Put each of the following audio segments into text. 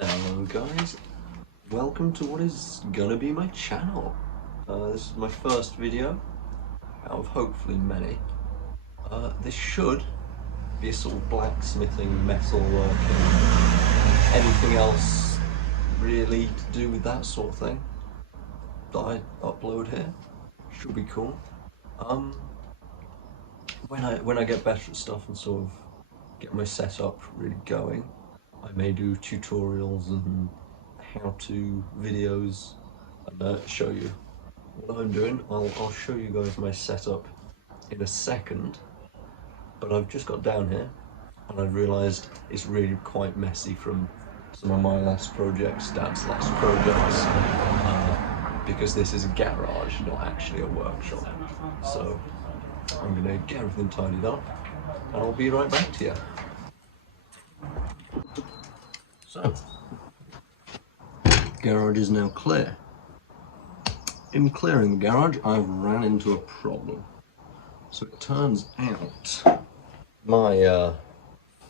Hello guys, welcome to what is gonna be my channel. This is my first video out of hopefully many. This should be a sort of blacksmithing, metalworking, anything else really to do with that sort of thing that I upload here. Should be cool. When I get better at stuff and sort of get my setup really going, I may do tutorials and how-to videos and show you what I'm doing. I'll show you guys my setup in a second, but I've just got down here and I've realised it's really quite messy from some of my last projects, Dad's last projects, because this is a garage, not actually a workshop. So I'm going to get everything tidied up and I'll be right back to you. So, garage is now clear. In clearing the garage, I've ran into a problem. So it turns out my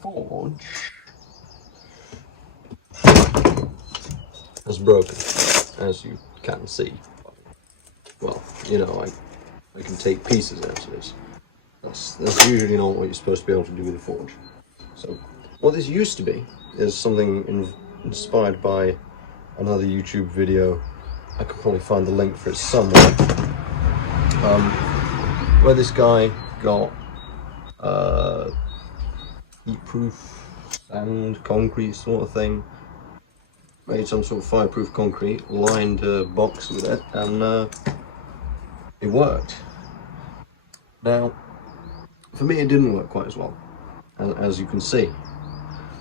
forge has broken, as you can see. Well, you know, I can take pieces out of this. That's usually not what you're supposed to be able to do with a forge. So, what this used to be is something inspired by another YouTube video. I could probably find the link for it somewhere. Where this guy got heat-proof sand, concrete sort of thing, made some sort of fireproof concrete, lined a box with it, and it worked. Now, for me, it didn't work quite as well, as you can see.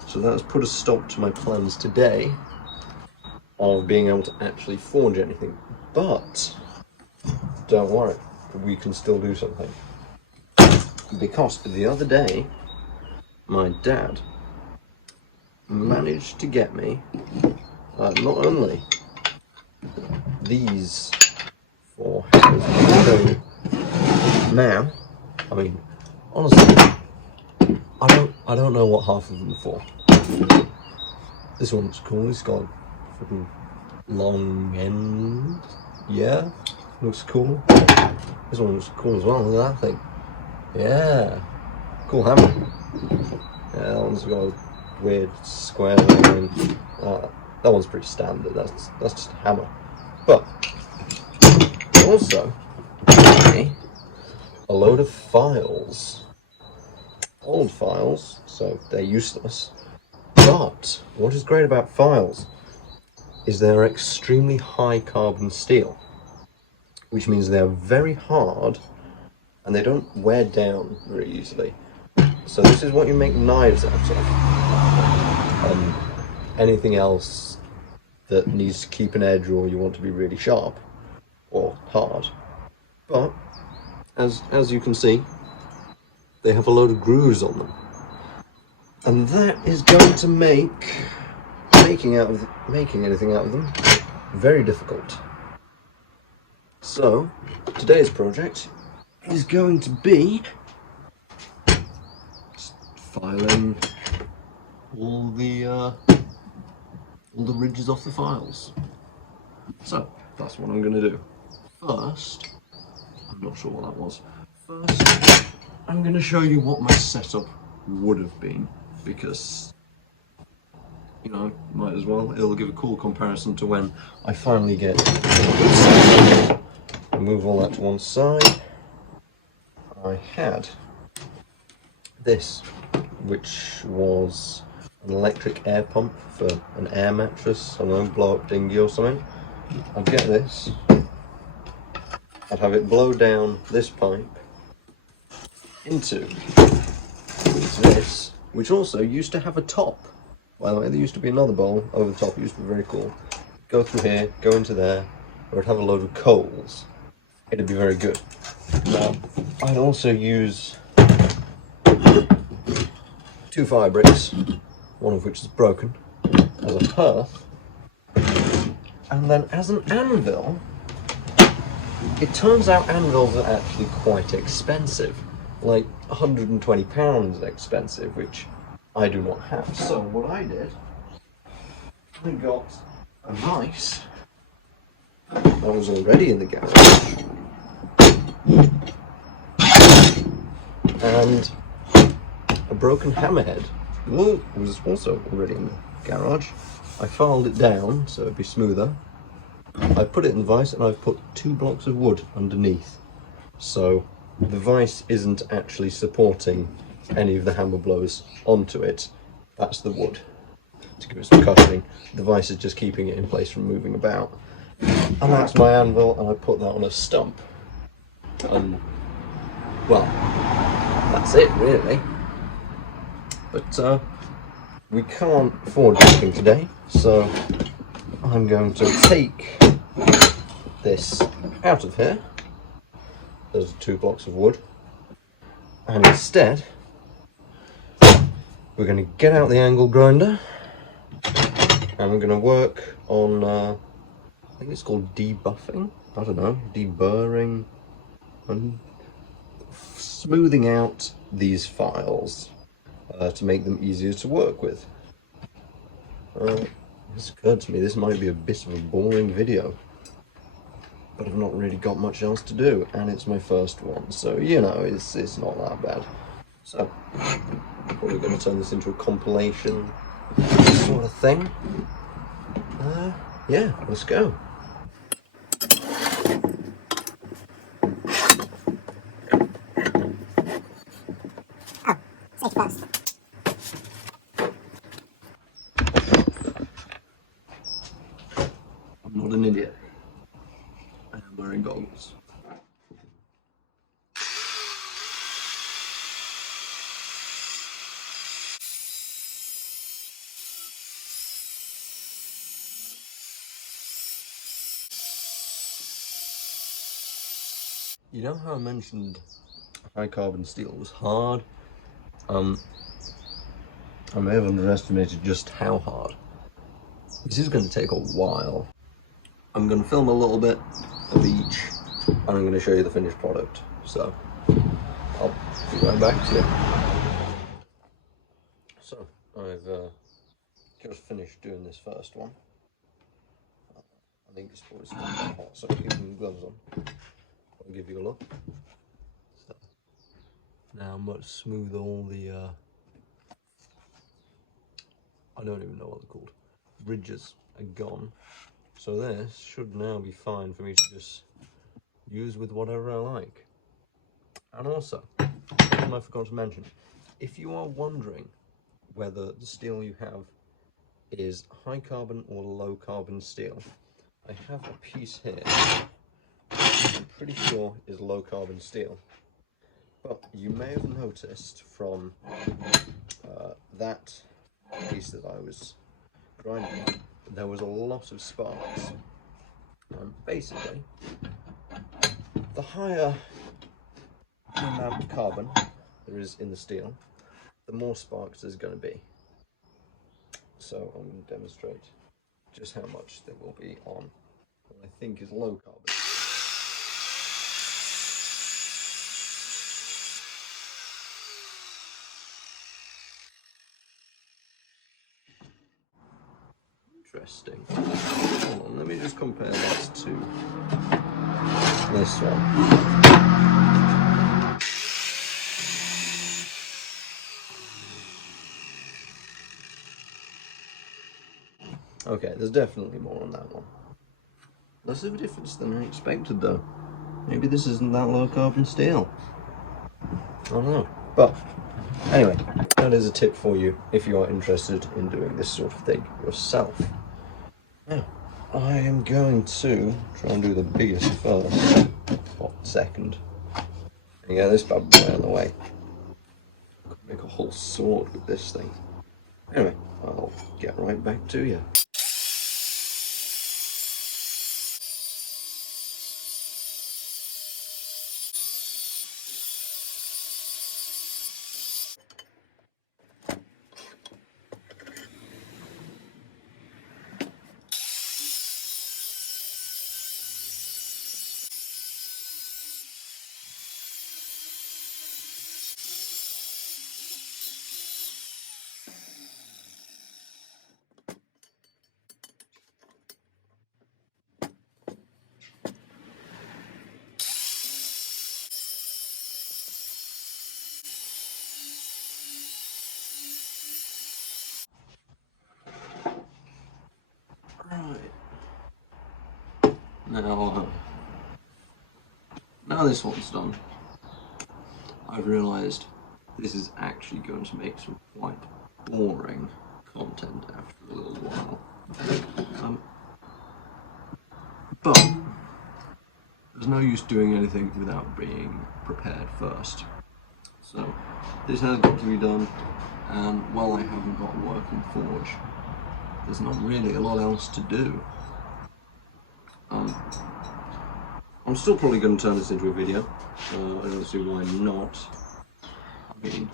So that's put a stop to my plans today of being able to actually forge anything. But don't worry, we can still do something. Because the other day, my dad managed to get me not only these four hammers. Now, I mean, honestly, I don't know what half of them are for. This one's cool. It's got a freaking long end. Yeah, looks cool. This one looks cool as well. Look at that thing. Yeah, cool hammer. Yeah, that one's got a weird square thing. That one's pretty standard. That's just a hammer. But also a load of files. Old files, so they're useless. But what is great about files is they're extremely high carbon steel, which means they're very hard and they don't wear down very easily. So this is what you make knives out of. Anything else that needs to keep an edge or you want to be really sharp or hard. But as you can see, they have a load of grooves on them, and that is going to make making anything out of them very difficult. So today's project is going to be filing all the ridges off the files. So that's what I'm going to do. First, I'm not sure what that was. First, I'm going to show you what my setup would have been, because, you know, might as well. It'll give a cool comparison to when I finally get I'll move all that to one side. I had this, which was an electric air pump for an air mattress, I don't know, blow up dinghy or something. I'd get this, I'd have it blow down this pipe into this, which also used to have a top. By the way, there used to be another bowl over the top. It used to be very cool. Go through here, go into there, where it'd have a load of coals. It'd be very good. Now, I'd also use 2 fire bricks, one of which is broken, as a hearth, and then as an anvil. It turns out anvils are actually quite expensive, like £120 expensive, which I do not have. So what I did I got a vice that was already in the garage, and a broken hammerhead was also already in the garage. I filed it down so it'd be smoother. I put it in the vice and I've put 2 blocks of wood underneath. So the vice isn't actually supporting any of the hammer blows onto it. That's the wood to give it some cushioning. The vice is just keeping it in place from moving about. And that's my anvil, and I put that on a stump. And well, that's it really. But we can't afford anything today, so I'm going to take this out of here. Those are 2 blocks of wood. And instead, we're going to get out the angle grinder and we're going to work on, I think it's called debuffing, I don't know, deburring, and smoothing out these files to make them easier to work with. This occurred to me, this might be a bit of a boring video, but I've not really got much else to do, and it's my first one, so you know, it's not that bad. So, probably going to turn this into a compilation sort of thing. Yeah, let's go. Safety first. I'm not an idiot. I am wearing goggles. You know how I mentioned high carbon steel was hard? I may have underestimated just how hard. This is going to take a while. I'm going to film a little bit of each, and I'm going to show you the finished product. So, I'll be right back to you. So, I've just finished doing this first one. I think it's probably still quite hot, so I'll keep my gloves on. I'll give you a look. So, now much smoother all the, I don't even know what they're called, ridges are gone. So this should now be fine for me to just use with whatever I like. And also, something I forgot to mention, if you are wondering whether the steel you have is high carbon or low carbon steel, I have a piece here I'm pretty sure is low carbon steel. But you may have noticed from that piece that I was grinding on, there was a lot of sparks. And basically, the higher the amount of carbon there is in the steel, the more sparks there's going to be. So I'm going to demonstrate just how much there will be on what I think is low carbon. Interesting. Hold on, let me just compare that to this one. Okay, there's definitely more on that one. Less of a difference than I expected though. Maybe this isn't that low carbon steel. I don't know. But anyway, that is a tip for you if you are interested in doing this sort of thing yourself. Now, I am going to try and do the biggest first, or second, and get this bad boy out of the way. Could make a whole sword with this thing. Anyway, I'll get right back to you. Now this one's done, I've realised this is actually going to make some quite boring content after a little while. But there's no use doing anything without being prepared first. So this has got to be done, and while I haven't got a working forge, there's not really a lot else to do. I'm still probably going to turn this into a video. I don't see why not. I mean,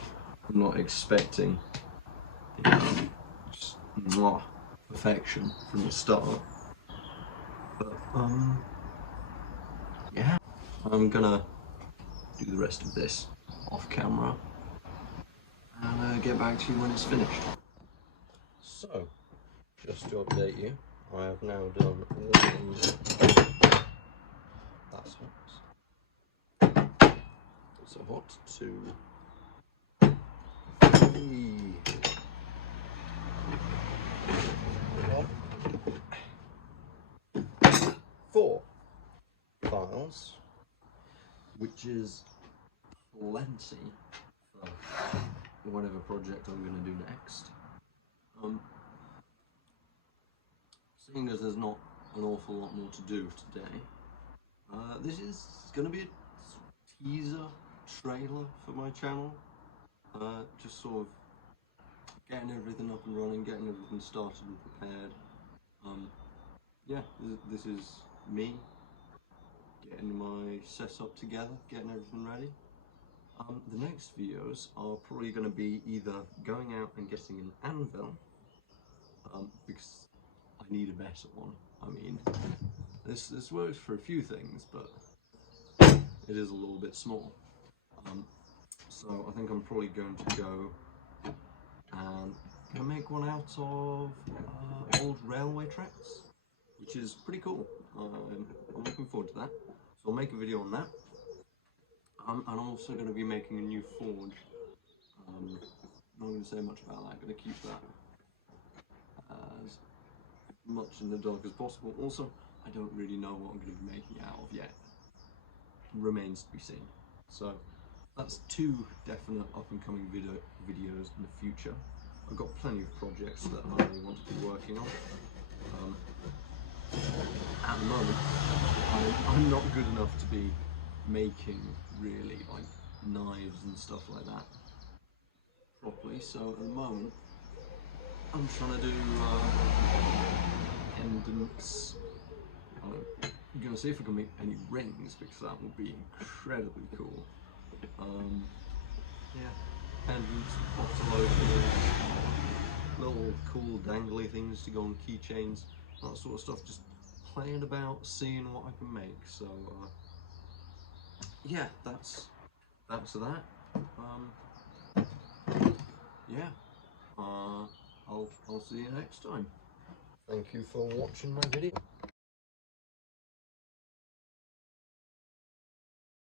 I'm not expecting just perfection from the start. But yeah, I'm gonna do the rest of this off camera and get back to you when it's finished. So, just to update you, I have now done one. That's hot. So hot. 2, 3, 4 files, which is plenty for whatever project I'm going to do next. Seeing as there's not an awful lot more to do today, this is going to be a teaser trailer for my channel, just sort of getting everything up and running, getting everything started and prepared. Yeah, this is me getting my setup together, getting everything ready. The next videos are probably going to be either going out and getting an anvil, because I need a better one. I mean, this works for a few things, but it is a little bit small. So I think I'm probably going to go and make one out of old railway tracks, which is pretty cool. I'm looking forward to that. So I'll make a video on that. And I'm also going to be making a new forge. I'm not going to say much about that. I'm going to keep that as much in the dark as possible. Also, I don't really know what I'm going to be making it out of yet. Remains to be seen. So that's 2 definite up and coming videos in the future. I've got plenty of projects that I want to be working on. At the moment, I'm not good enough to be making really like knives and stuff like that properly, so at the moment I'm trying to do pendants. I'm going to see if I can make any rings, because that would be incredibly cool. Yeah, pendants, bottle openers, little cool dangly things to go on keychains, that sort of stuff. Just playing about, seeing what I can make. So yeah, that's that. Yeah, I'll see you next time. Thank you for watching my video.